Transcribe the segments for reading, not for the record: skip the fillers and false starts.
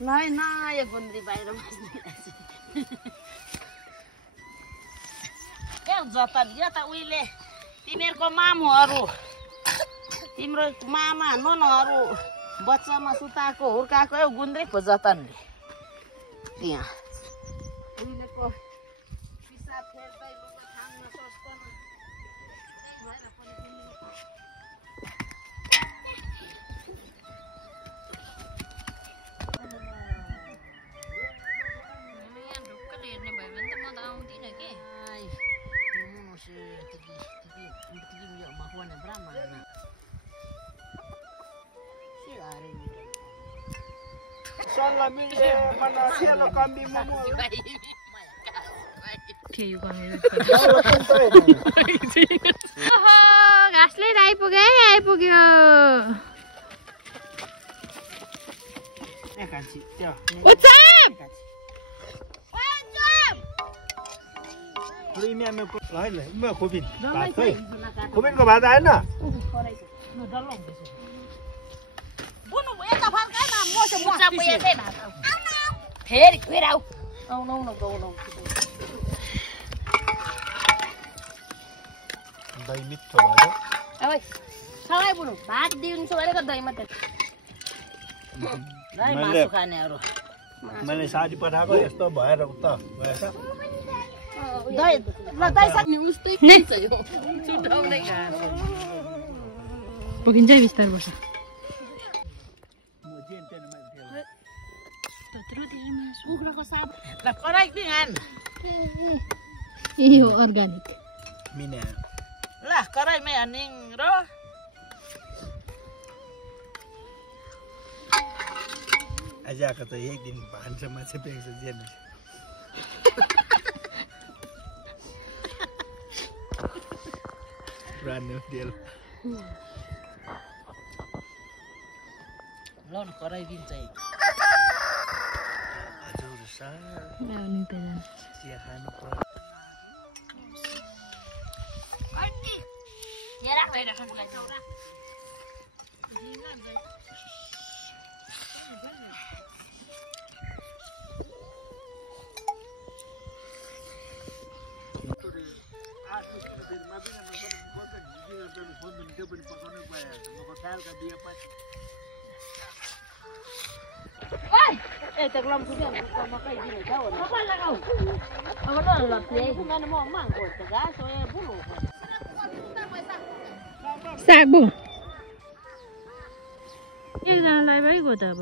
नयाँ गुन्द्री बाहिर जतन यो त उहिले तिमीहरूको मामुहरू तिम्रो मामा ननहरू बच्चामा सुताएको हुर्काएको गुन्द्री पो जतनले त्यहाँ उहिलेको पिसाब फेर्दै लुगा थाङ्न सक्दैन भएर पनि यहाँ ढुक्कले हेर्ने भयो भने त म त आउँदिनँ के घाँसले आइपुग्यो है आइपुग्यो खोपिनको भात आएन फेरि फेरि आऊ आउनु गाउनु दही मिठो भयो अब सबै बुनु भात दिन्छु भनेको दही मात्रै मासु खानेहरू मैले साडी पठाएको यस्तो भएर उता भएछ दही ल दही सक्ने उस्तै खान्छ यो छुटाउँदै पुगिन्छ बिस्तार बस्छ कुखुराको साब ल कराई बिहान ए हो अर्गानिक मिना ल कराईमै हनिङ र आज आएको त एक दिन भान्सा माछा पेक्छ जेर्नु पुरानो डेल ल न कराइदिन्छ हजुर सर चिया खानु पर्यो सागु एकजनालाई भइगयो त अब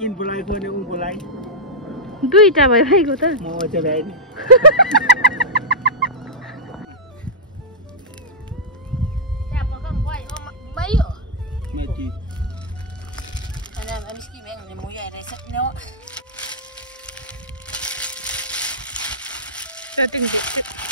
यिनको लागि पनि उनको लागि दुईटा भइगयो त म चाहिँ आएँ Nothing.